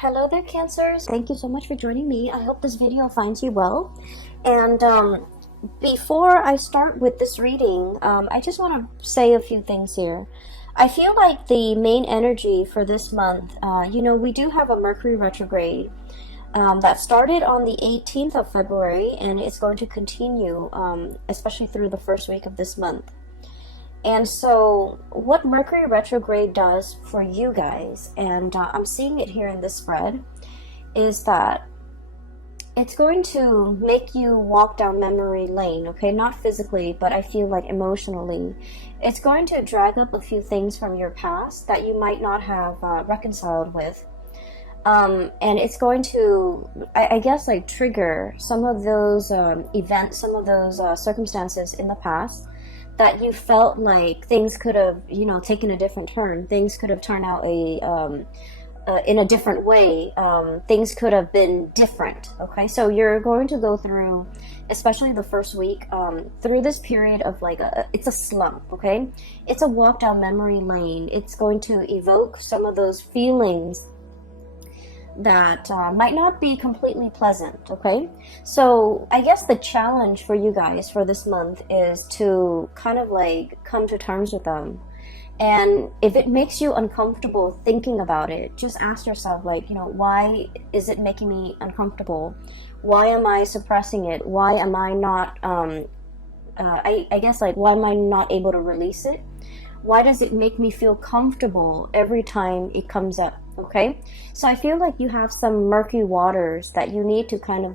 Hello there, Cancers. Thank you so much for joining me. I hope this video finds you well. And before I start with this reading, I just want to say a few things here. I feel like the main energy for this month, we do have a Mercury retrograde that started on the 18th of February, and it's going to continue, especially through the first week of this month. And so what Mercury retrograde does for you guys, and I'm seeing it here in this spread, is that it's going to make you walk down memory lane, okay? Not physically, but I feel like emotionally. It's going to drag up a few things from your past that you might not have reconciled with. And it's going to, I guess, like trigger some of those events, some of those circumstances in the past that you felt like things could have, taken a different turn. Things could have turned out in a different way. Things could have been different. Okay, so you're going to go through, especially the first week, through this period of it's a slump. Okay, it's a walk down memory lane. It's going to evoke some of those feelings that might not be completely pleasant. Okay, so I guess the challenge for you guys for this month is to kind of come to terms with them. And if it makes you uncomfortable thinking about it, just ask yourself, why is it making me uncomfortable? Why am I suppressing it? Why am I not I guess why am I not able to release it? Why does it make me feel comfortable every time it comes up? Okay, so I feel like you have some murky waters that you need to kind of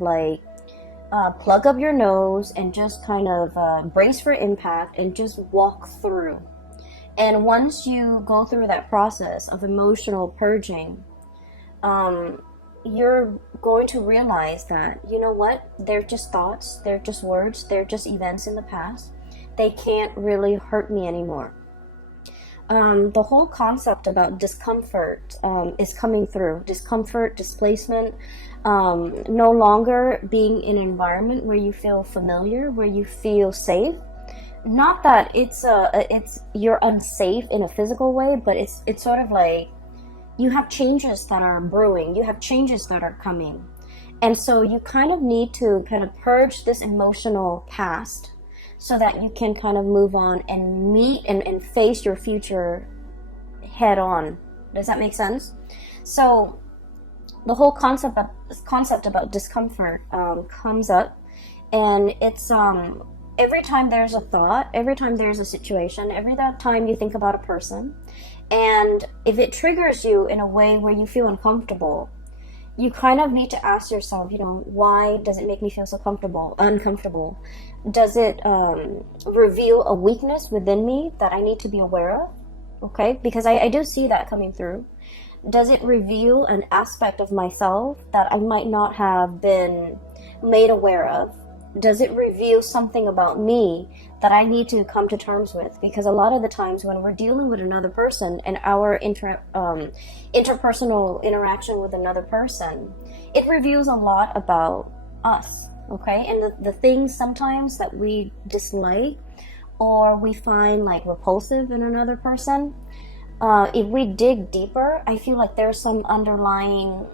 plug up your nose and just kind of brace for impact and just walk through. And once you go through that process of emotional purging, you're going to realize that, you know what, they're just thoughts, they're just words, they're just events in the past. They can't really hurt me anymore. The whole concept about discomfort is coming through. Discomfort, displacement, no longer being in an environment where you feel familiar, where you feel safe. Not that it's you're unsafe in a physical way, but it's sort of like you have changes that are brewing, you have changes that are coming. And so you kind of need to kind of purge this emotional past so that you can kind of move on and meet and face your future head on. Does that make sense? So the whole concept about discomfort comes up, and it's every time there's a thought, every time there's a situation, every time you think about a person, and if it triggers you in a way where you feel uncomfortable, you kind of need to ask yourself, why does it make me feel so uncomfortable? Does it reveal a weakness within me that I need to be aware of? Okay, because I do see that coming through. Does it reveal an aspect of myself that I might not have been made aware of? Does it reveal something about me that I need to come to terms with? Because a lot of the times when we're dealing with another person and our interpersonal interaction with another person, it reveals a lot about us, okay? And the things sometimes that we dislike or we find repulsive in another person, if we dig deeper, I feel like there's some underlying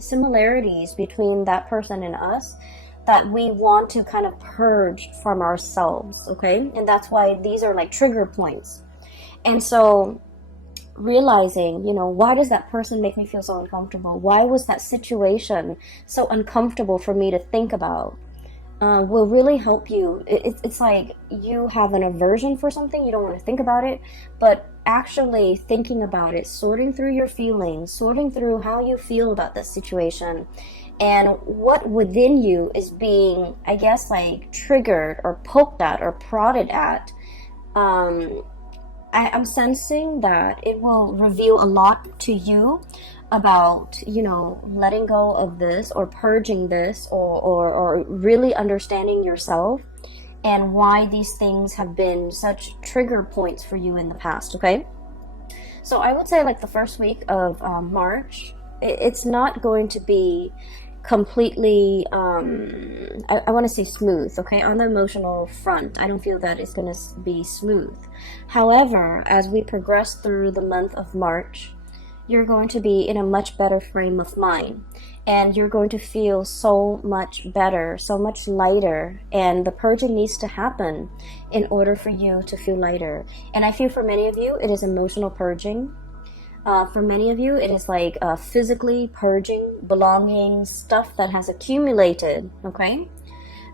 similarities between that person and us that we want to kind of purge from ourselves, okay? And that's why these are trigger points. And so realizing, why does that person make me feel so uncomfortable? Why was that situation so uncomfortable for me to think about? Will really help you. It's like you have an aversion for something, you don't want to think about it, but actually thinking about it, sorting through your feelings, sorting through how you feel about this situation, and what within you is being, I guess, triggered or poked at or prodded at. I'm sensing that it will reveal a lot to you about, letting go of this or purging this or really understanding yourself and why these things have been such trigger points for you in the past, okay? So I would say the first week of March, it's not going to be completely, I want to say smooth, okay? On the emotional front, I don't feel that it's going to be smooth. However, as we progress through the month of March, you're going to be in a much better frame of mind, and you're going to feel so much better, so much lighter, and the purging needs to happen in order for you to feel lighter. And I feel for many of you it is emotional purging. For many of you it is like physically purging belongings, stuff that has accumulated, okay?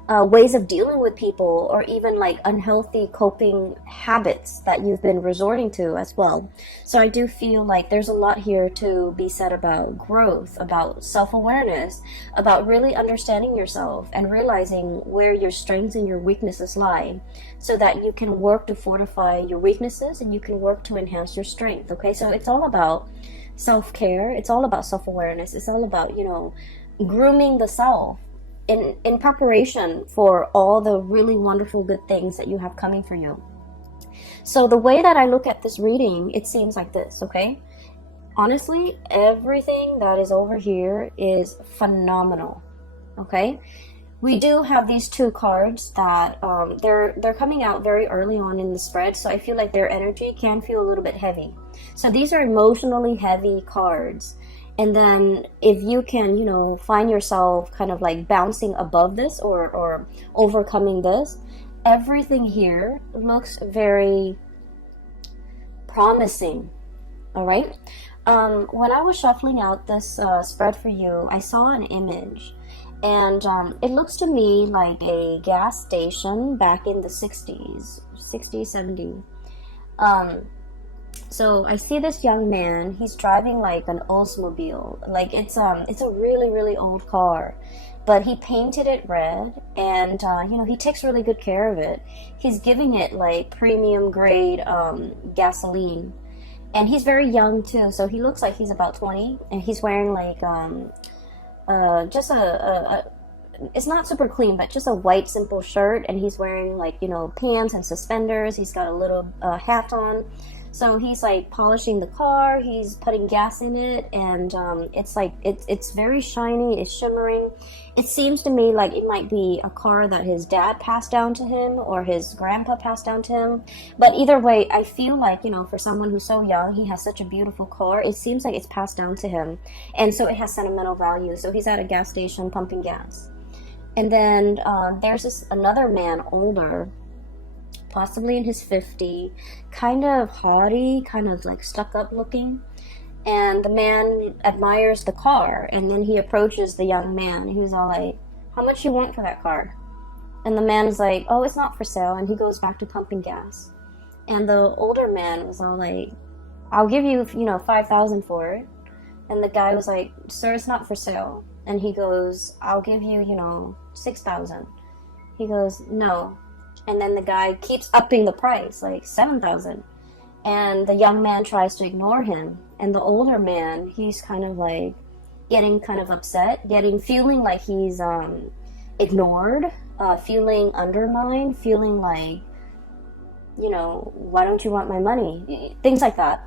Ways of dealing with people, or even like unhealthy coping habits that you've been resorting to as well. So I do feel like there's a lot here to be said about growth, about self-awareness, about really understanding yourself and realizing where your strengths and your weaknesses lie, so that you can work to fortify your weaknesses and you can work to enhance your strength. Okay, so it's all about self-care, it's all about self-awareness, it's all about, you know, grooming the self in preparation for all the really wonderful good things that you have coming for you. So the way that I look at this reading, it seems like this, okay? Honestly, everything that is over here is phenomenal, okay? We do have these two cards that they're coming out very early on in the spread, so I feel like their energy can feel a little bit heavy. So these are emotionally heavy cards. And then if you can, you know, find yourself kind of like bouncing above this or overcoming this, everything here looks very promising. All right. When I was shuffling out this spread for you, I saw an image, and it looks to me like a gas station back in the 60s, 70s. So I see this young man, he's driving like an Oldsmobile, like it's a really, really old car, but he painted it red, and you know, he takes really good care of it. He's giving it like premium grade gasoline, and he's very young too, so he looks like he's about 20, and he's wearing like just a it's not super clean, but just a white simple shirt, and he's wearing like, you know, pants and suspenders. He's got a little hat on. So he's like polishing the car, he's putting gas in it, and it's like it's very shiny, it's shimmering. It seems to me like it might be a car that his dad passed down to him or his grandpa passed down to him. But either way, I feel like, you know, for someone who's so young, he has such a beautiful car. It seems like it's passed down to him, and so it has sentimental value. So he's at a gas station pumping gas. And then there's another man, older, possibly in his 50s, kind of haughty, kind of like stuck up looking. And the man admires the car, and then he approaches the young man. He was all like, "How much you want for that car?" And the man is like, "Oh, it's not for sale." And he goes back to pumping gas. And the older man was all like, "I'll give you, you know, 5,000 for it." And the guy was like, "Sir, it's not for sale." And he goes, "I'll give you, you know, 6,000. He goes, "No." And then the guy keeps upping the price, like 7,000. And the young man tries to ignore him. And the older man, he's kind of like getting kind of upset, feeling like he's ignored, feeling undermined, feeling like, you know, why don't you want my money? Things like that.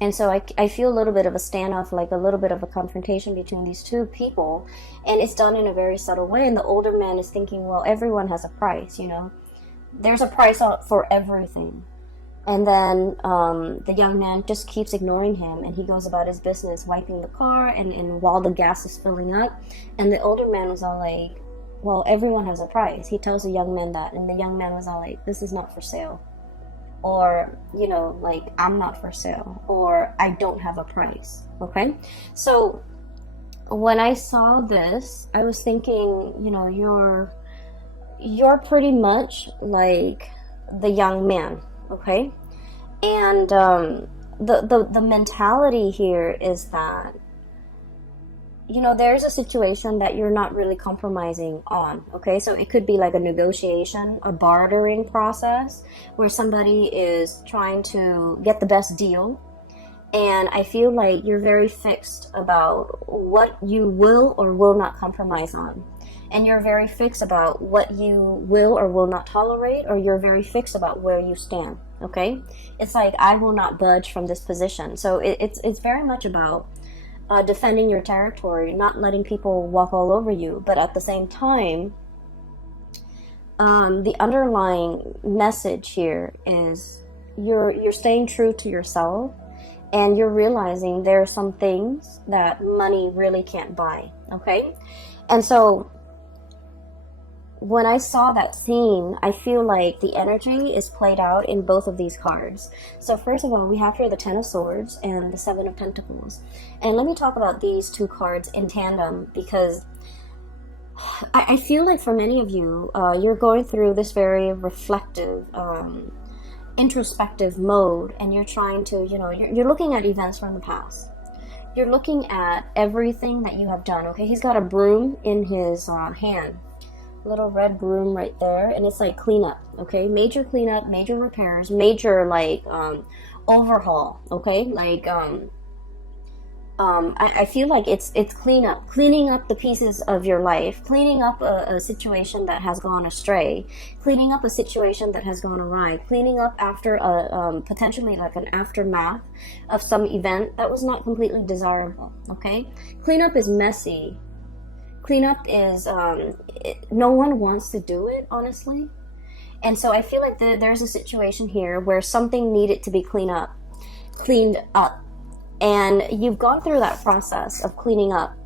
And so I feel a little bit of a standoff, like a little bit of a confrontation between these two people. And it's done in a very subtle way. And the older man is thinking, well, everyone has a price, you know. There's a price for everything. And then the young man just keeps ignoring him, and he goes about his business, wiping the car, and while the gas is filling up. And the older man was all like, well, everyone has a price. He tells the young man that, and the young man was all like, this is not for sale. Or, you know, like, I'm not for sale. Or, I don't have a price. Okay? So, when I saw this, I was thinking, you know, you're pretty much like the young man, okay? And the mentality here is that, you know, there's a situation that you're not really compromising on, okay? So it could be like a negotiation, a bartering process where somebody is trying to get the best deal. And I feel like you're very fixed about what you will or will not compromise on. And you're very fixed about what you will or will not tolerate, or you're very fixed about where you stand, okay? It's like, I will not budge from this position. So it's very much about defending your territory, not letting people walk all over you. But at the same time, the underlying message here is you're staying true to yourself, and you're realizing there are some things that money really can't buy, okay? And so when I saw that theme, I feel like the energy is played out in both of these cards. So first of all, we have here the Ten of Swords and the Seven of Pentacles. And let me talk about these two cards in tandem, because I feel like for many of you, you're going through this very reflective, introspective mode, and you're trying to, you're looking at events from the past. You're looking at everything that you have done, okay? He's got a broom in his hand, little red broom right there, and it's like cleanup, okay? Major cleanup, major repairs, major like overhaul, okay? Like I feel like it's cleaning up the pieces of your life, cleaning up a situation that has gone astray, cleaning up a situation that has gone awry, cleaning up after a potentially like an aftermath of some event that was not completely desirable, okay? Cleanup is messy. Cleanup is, no one wants to do it, honestly. And so I feel like there's a situation here where something needed to be cleaned up. And you've gone through that process of cleaning up,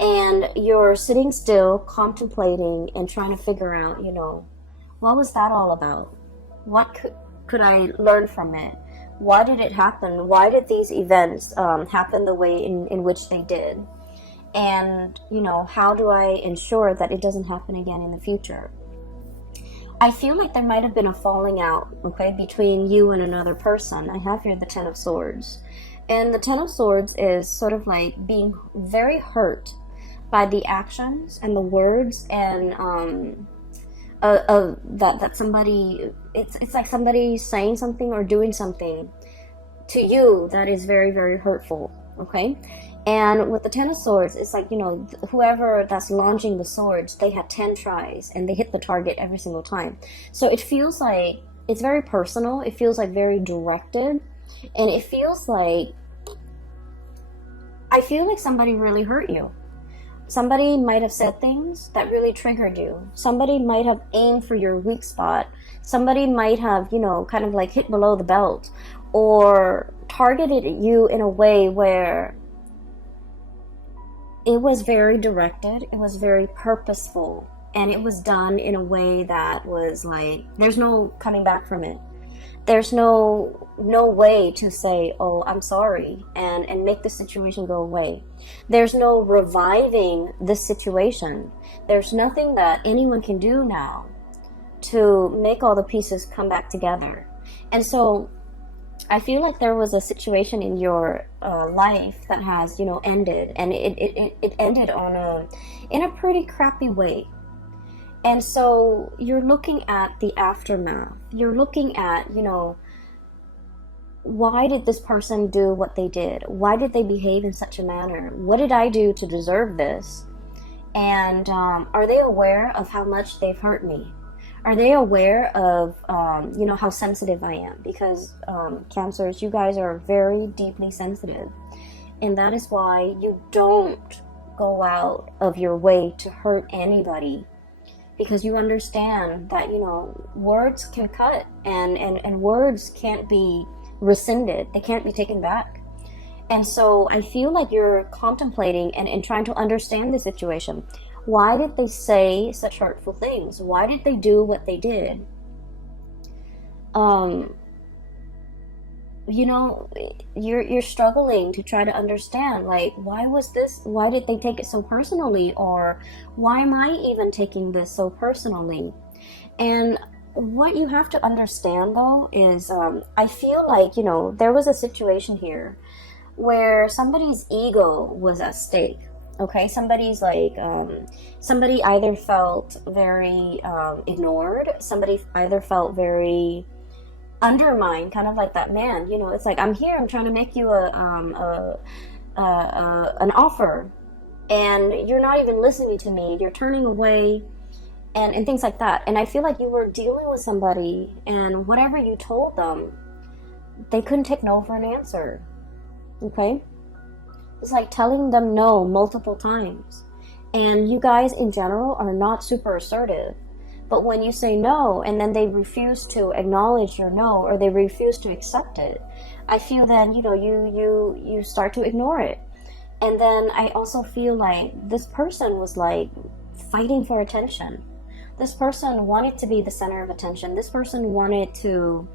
and you're sitting still, contemplating and trying to figure out, what was that all about? What could I learn from it? Why did it happen? Why did these events happen the way in which they did? And, how do I ensure that it doesn't happen again in the future? I feel like there might have been a falling out, okay, between you and another person. I have here the Ten of Swords. And the Ten of Swords is sort of like being very hurt by the actions and the words and that somebody, it's like somebody saying something or doing something to you that is very, very hurtful, okay? And with the Ten of Swords, it's like, whoever that's launching the swords, they had 10 tries and they hit the target every single time. So it feels like it's very personal. It feels like very directed. And it feels like, I feel like somebody really hurt you. Somebody might have said things that really triggered you. Somebody might have aimed for your weak spot. Somebody might have, kind of like hit below the belt or targeted you in a way where it was very directed, it was very purposeful, and it was done in a way that was like, there's no coming back from it. There's no way to say, oh, I'm sorry, and make the situation go away. There's no reviving this situation. There's nothing that anyone can do now to make all the pieces come back together. And so I feel like there was a situation in your life that has, ended, and it ended in a pretty crappy way. And so you're looking at the aftermath. You're looking at, why did this person do what they did? Why did they behave in such a manner? What did I do to deserve this? And are they aware of how much they've hurt me? Are they aware of, how sensitive I am? Because Cancers, you guys are very deeply sensitive. And that is why you don't go out of your way to hurt anybody. Because you understand that, words can cut and words can't be rescinded. They can't be taken back. And so I feel like you're contemplating and trying to understand the situation. Why did they say such hurtful things? Why did they do what they did? You're struggling to try to understand, like, why did they take it so personally? Or why am I even taking this so personally? And what you have to understand, though, is I feel like, there was a situation here where somebody's ego was at stake. Okay, somebody's like, somebody either felt very ignored, somebody either felt very undermined, kind of like that man, it's like, I'm here, I'm trying to make you an offer, and you're not even listening to me, you're turning away, and things like that. And I feel like you were dealing with somebody, and whatever you told them, they couldn't take no for an answer, okay? It's like telling them no multiple times. And you guys in general are not super assertive. But when you say no and then they refuse to acknowledge your no, or they refuse to accept it, I feel then, you start to ignore it. And then I also feel like this person was like fighting for attention. This person wanted to be the center of attention. This person wanted to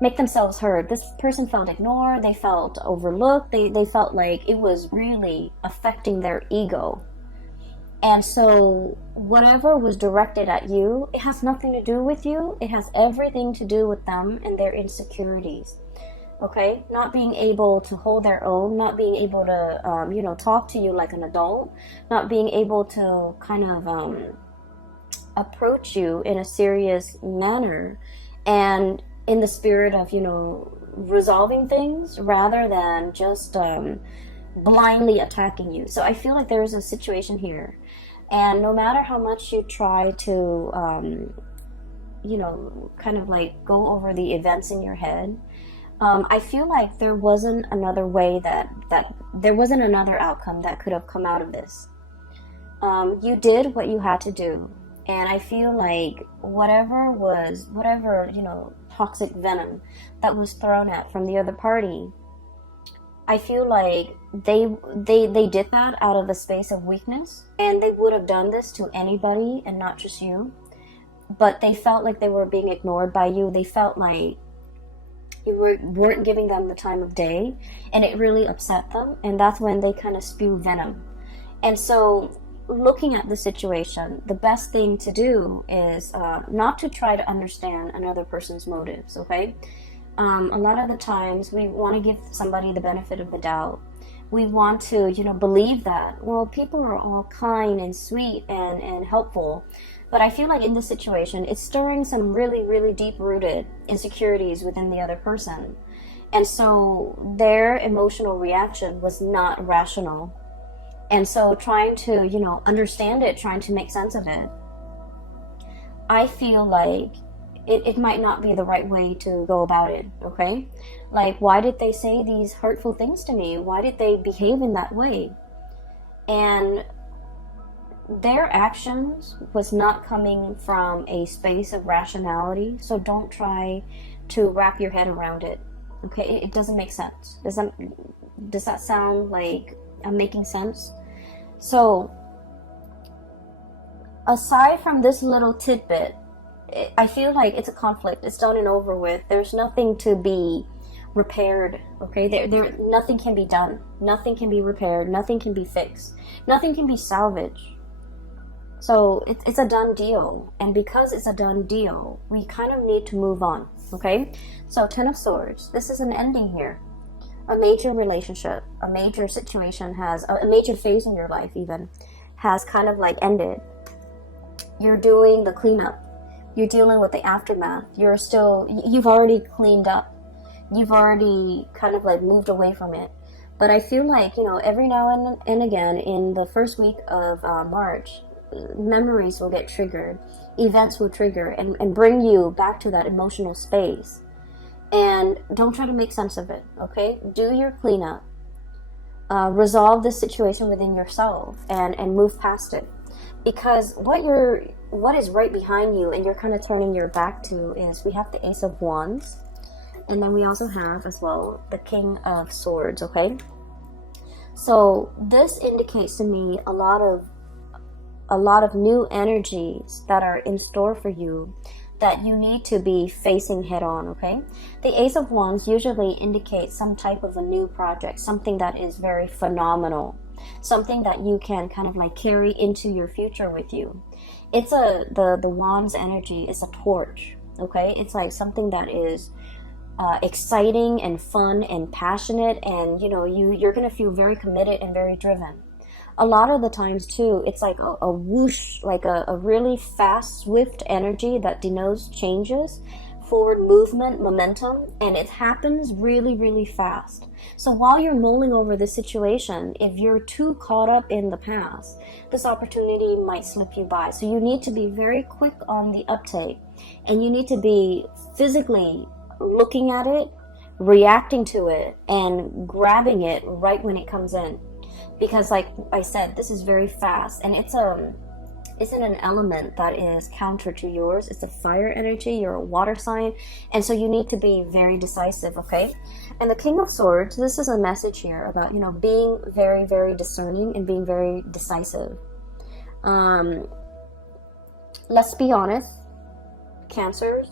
make themselves heard. This person felt ignored. They felt overlooked. They felt like it was really affecting their ego. And so whatever was directed at you, it has nothing to do with you. It has everything to do with them and their insecurities. Okay? Not being able to hold their own, not being able to, talk to you like an adult, not being able to kind of approach you in a serious manner and in the spirit of, resolving things rather than just blindly attacking you. So I feel like there is a situation here. And no matter how much you try to, kind of like go over the events in your head, I feel like there wasn't another way that there wasn't another outcome that could have come out of this. You did what you had to do. And I feel like whatever, toxic venom that was thrown at from the other party, I feel like they did that out of a space of weakness, and they would have done this to anybody and not just you. But they felt like they were being ignored by you. They felt like you weren't giving them the time of day, and it really upset them. And that's when they kind of spew venom. And so, looking at the situation, the best thing to do is not to try to understand another person's motives. Okay. A lot of the times we want to give somebody the benefit of the doubt. We want to, believe that, well, people are all kind and sweet and helpful. But I feel like in this situation, it's stirring some really, really deep-rooted insecurities within the other person. And so their emotional reaction was not rational. And so trying to, understand it, trying to make sense of it, I feel like it might not be the right way to go about it, okay? Like, why did they say these hurtful things to me? Why did they behave in that way? And their actions was not coming from a space of rationality, so don't try to wrap your head around it, okay? It doesn't make sense. Does that sound like I'm making sense? So, aside from this little tidbit, I feel like it's a conflict. It's done and over with. There's nothing to be repaired, okay? Nothing can be done. Nothing can be repaired. Nothing can be fixed. Nothing can be salvaged. So it's a done deal. And because it's a done deal, we kind of need to move on, okay? So 10 of Swords. This is an ending here. A major relationship, a major situation a major phase in your life even, has kind of like ended. You're doing the cleanup. You're dealing with the aftermath. You've already cleaned up. You've already kind of like moved away from it. But I feel like, every now and again in the first week of March, memories will get triggered. Events will trigger and bring you back to that emotional space. And don't try to make sense of it, okay? Do your cleanup. Resolve this situation within yourself and move past it. Because what is right behind you and you're kind of turning your back to is we have the Ace of Wands, and then we also have as well the King of Swords, okay? So this indicates to me a lot of new energies that are in store for you that you need to be facing head on, okay? The Ace of Wands usually indicates some type of a new project, something that is very phenomenal, something that you can kind of like carry into your future with you. It's the Wands energy is a torch, okay? It's like something that is exciting and fun and passionate, and you're gonna feel very committed and very driven. A lot of the times too, it's like a whoosh, like a really fast, swift energy that denotes changes, forward movement, momentum, and it happens really, really fast. So while you're mulling over this situation, if you're too caught up in the past, this opportunity might slip you by. So you need to be very quick on the uptake, and you need to be physically looking at it, reacting to it, and grabbing it right when it comes in. Because like I said, this is very fast, and is in an element that is counter to yours. It's a fire energy. You're a water sign, and so you need to be very decisive, okay? And the King of Swords, this is a message here about, you know, being very, very discerning and being very decisive. Let's be honest, Cancers,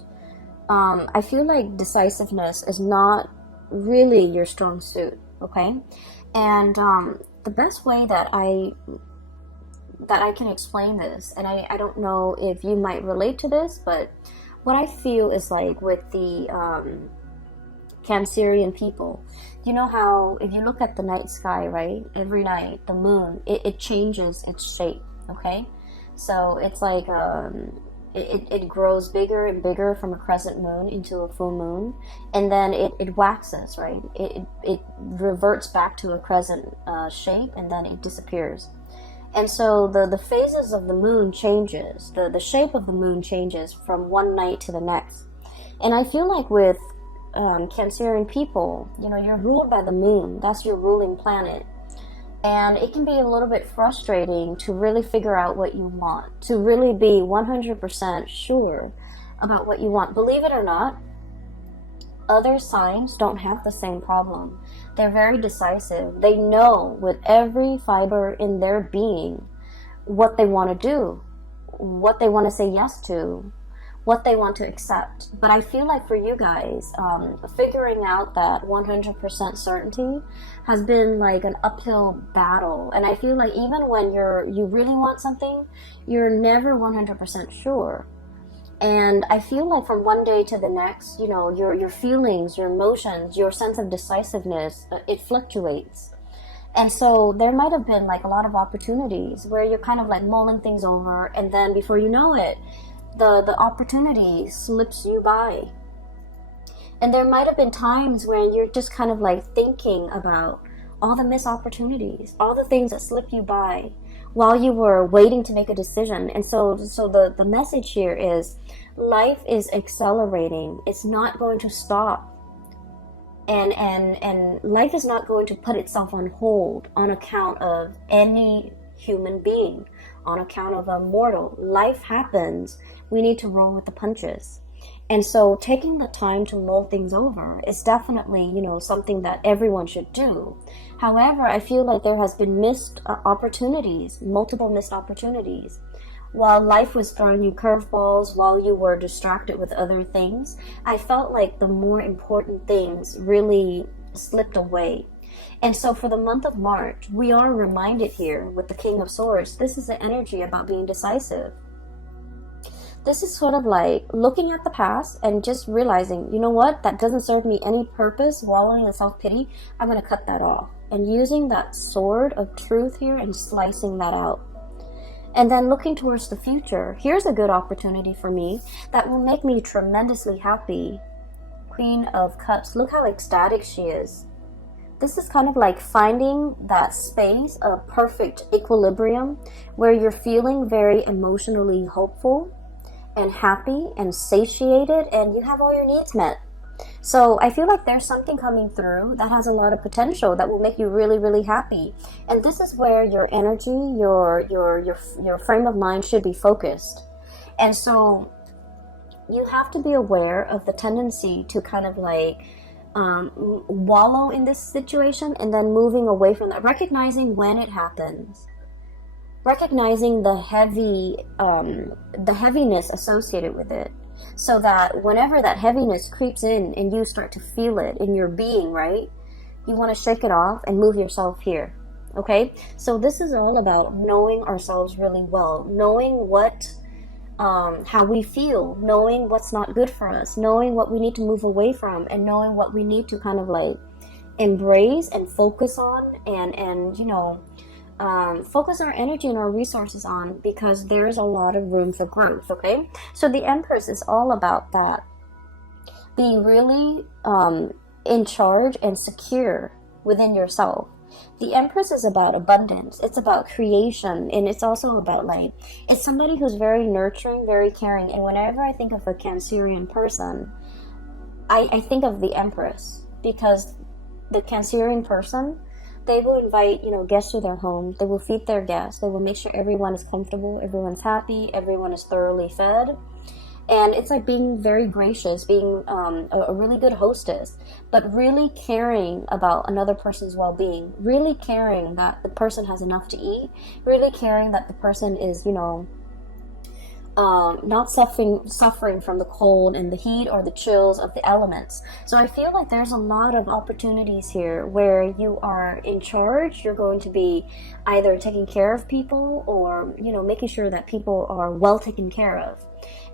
I feel like decisiveness is not really your strong suit, okay? And the best way that I can explain this, and I don't know if you might relate to this, but what I feel is like with the Cancerian people, you know how if you look at the night sky, right, every night the moon, it changes its shape, okay? So it's like it grows bigger and bigger from a crescent moon into a full moon, and then it waxes, right? It reverts back to a crescent shape, and then it disappears. And so the phases of the moon changes, the shape of the moon changes from one night to the next. And I feel like with Cancerian people, you know, you're ruled by the moon. That's your ruling planet. And it can be a little bit frustrating to really figure out what you want, to really be 100% sure about what you want. Believe it or not, other signs don't have the same problem. They're very decisive. They know with every fiber in their being what they want to do, what they want to say yes to, what they want to accept. But I feel like for you guys, figuring out that 100% certainty has been like an uphill battle. And I feel like even when you really want something, you're never 100% sure. And I feel like from one day to the next, you know, your feelings, your emotions, your sense of decisiveness, it fluctuates. And so there might have been like a lot of opportunities where you're kind of like mulling things over, and then before you know it, the opportunity slips you by. And there might have been times where you're just kind of like thinking about all the missed opportunities, all the things that slipped you by while you were waiting to make a decision. And so the message here is life is accelerating. It's not going to stop. And life is not going to put itself on hold on account of any human being, on account of a mortal. Life happens. We need to roll with the punches. And so taking the time to mull things over is definitely, you know, something that everyone should do. However, I feel like there has been missed opportunities, multiple missed opportunities. While life was throwing you curveballs, while you were distracted with other things, I felt like the more important things really slipped away. And so for the month of March, we are reminded here with the King of Swords, this is the energy about being decisive. This is sort of like looking at the past and just realizing, you know what, that doesn't serve me any purpose, wallowing in self-pity, I'm going to cut that off. And using that sword of truth here and slicing that out. And then looking towards the future, here's a good opportunity for me that will make me tremendously happy. Queen of Cups, look how ecstatic she is. This is kind of like finding that space of perfect equilibrium where you're feeling very emotionally hopeful and happy and satiated, and you have all your needs met. So I feel like there's something coming through that has a lot of potential that will make you really, really happy. And this is where your energy, your frame of mind should be focused. And so you have to be aware of the tendency to kind of like wallow in this situation and then moving away from that, recognizing when it happens. Recognizing the heaviness associated with it, so that whenever that heaviness creeps in and you start to feel it in your being, right, you want to shake it off and move yourself here. Okay, so this is all about knowing ourselves really well, knowing what how we feel, knowing what's not good for us, knowing what we need to move away from, and knowing what we need to kind of like embrace and focus on, and you know, focus our energy and our resources on, because there's a lot of room for growth. Okay, so the Empress is all about that, being really in charge and secure within yourself. The Empress is about abundance, it's about creation, and it's also about like, it's somebody who's very nurturing, very caring. And whenever I think of a Cancerian person, I think of the Empress, because the Cancerian person, they will invite, you know, guests to their home. They will feed their guests. They will make sure everyone is comfortable, everyone's happy, everyone is thoroughly fed. And it's like being very gracious, being a really good hostess, but really caring about another person's well-being, really caring that the person has enough to eat, really caring that the person is, you know, not suffering from the cold and the heat or the chills of the elements. So I feel like there's a lot of opportunities here where you are in charge. You're going to be either taking care of people or, you know, making sure that people are well taken care of.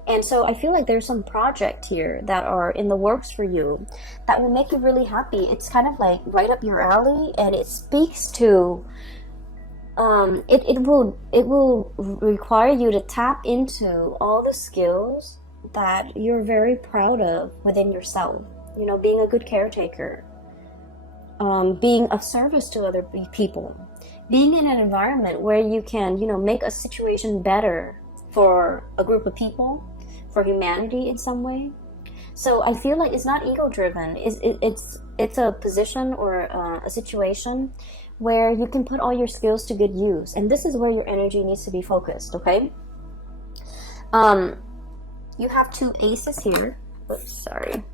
And so I feel like there's some project here that are in the works for you that will make you really happy. It's kind of like right up your alley, and it speaks to it will require you to tap into all the skills that you're very proud of within yourself. You know, being a good caretaker, being of service to other people, being in an environment where you can, you know, make a situation better for a group of people, for humanity in some way. So I feel like it's not ego driven. It's a position or a situation where you can put all your skills to good use, and this is where your energy needs to be focused. Okay. You have two aces here. Oops, sorry.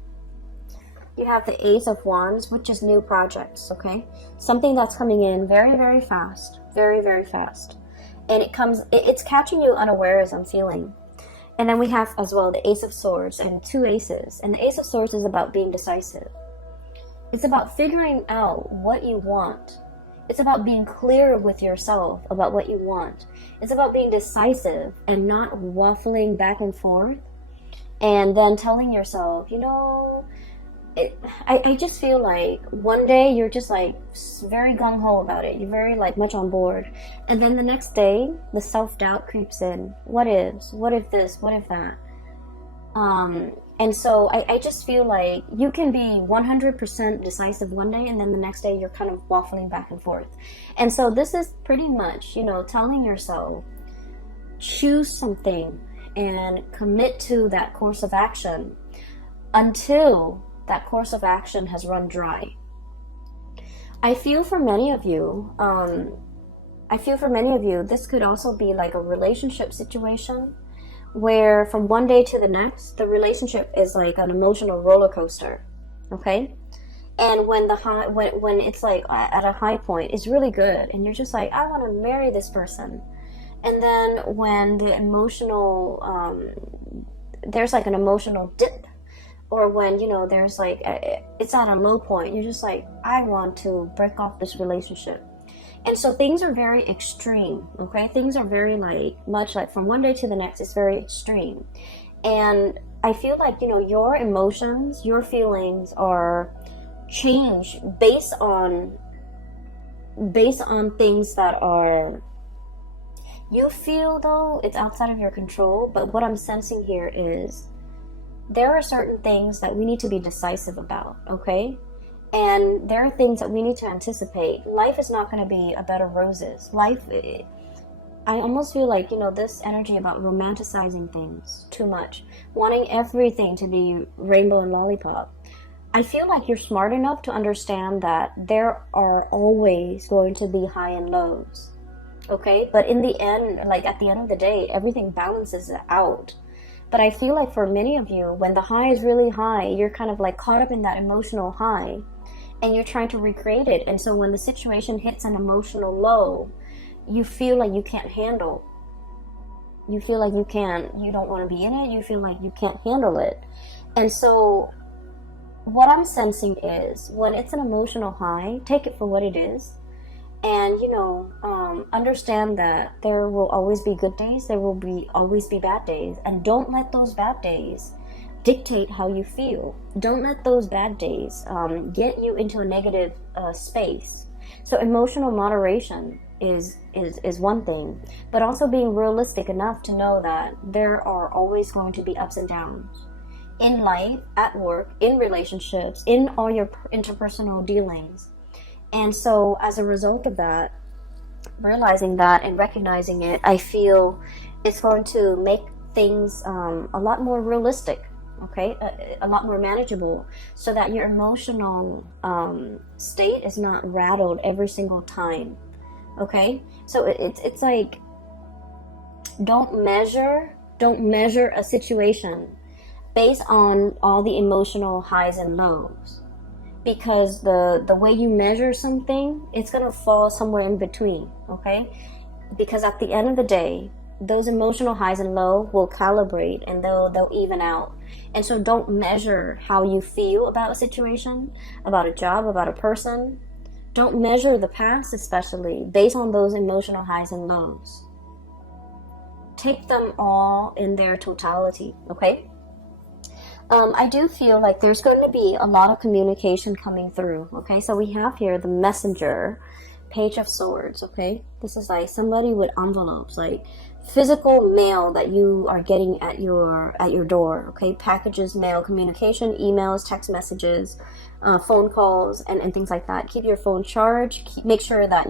You have the Ace of Wands, which is new projects. Okay, something that's coming in very, very fast, very, very fast, and it's catching you unawares, I'm feeling. And then we have as well the Ace of Swords and two aces. And the Ace of Swords is about being decisive. It's about figuring out what you want. It's about being clear with yourself about what you want. It's about being decisive and not waffling back and forth. And then telling yourself, you know, I just feel like one day you're just like very gung-ho about it. You're very like much on board. And then the next day, the self-doubt creeps in. What if this? What if that? And so I just feel like you can be 100% decisive one day, and then the next day you're kind of waffling back and forth. And so this is pretty much, you know, telling yourself, choose something and commit to that course of action until that course of action has run dry. I feel for many of you, this could also be like a relationship situation where from one day to the next, the relationship is like an emotional roller coaster. Okay? And when when it's like at a high point, it's really good, and you're just like, I want to marry this person. And then when the emotional, there's like an emotional dip, or when, you know, there's like, it's at a low point, you're just like, I want to break off this relationship. And so things are very extreme, okay? Things are very like, much like from one day to the next, it's very extreme. And I feel like, you know, your emotions, your feelings are changed based on things that are, you feel though, it's outside of your control. But what I'm sensing here is, there are certain things that we need to be decisive about, okay? And there are things that we need to anticipate. Life is not going to be a bed of roses. I almost feel like, you know, this energy about romanticizing things too much, wanting everything to be rainbow and lollipop. I feel like you're smart enough to understand that there are always going to be high and lows, okay? But in the end, like at the end of the day, everything balances out. But I feel like for many of you, when the high is really high, you're kind of like caught up in that emotional high, and you're trying to recreate it. And so when the situation hits an emotional low, you feel like you can't handle. You feel like you don't want to be in it. You feel like you can't handle it. And so what I'm sensing is, when it's an emotional high, take it for what it is. And, you know, understand that there will always be good days, there will always be bad days, and don't let those bad days dictate how you feel. Don't let those bad days get you into a negative space. So emotional moderation is one thing, but also being realistic enough to know that there are always going to be ups and downs in life, at work, in relationships, in all your interpersonal dealings. And so as a result of that, realizing that and recognizing it, I feel it's going to make things a lot more realistic, okay, a lot more manageable, so that your emotional state is not rattled every single time. Okay, so it's like, don't measure a situation based on all the emotional highs and lows, because the way you measure something, it's gonna fall somewhere in between. Okay, because at the end of the day, those emotional highs and lows will calibrate, and they'll even out. And so don't measure how you feel about a situation, about a job, about a person. Don't measure the past, especially based on those emotional highs and lows. Take them all in their totality, okay? I do feel like there's going to be a lot of communication coming through, okay? So we have here the Messenger, Page of Swords, okay? This is like somebody with envelopes, like physical mail that you are getting at your door, okay? Packages, mail, communication, emails, text messages, phone calls, and things like that. Keep your phone charged. Make sure that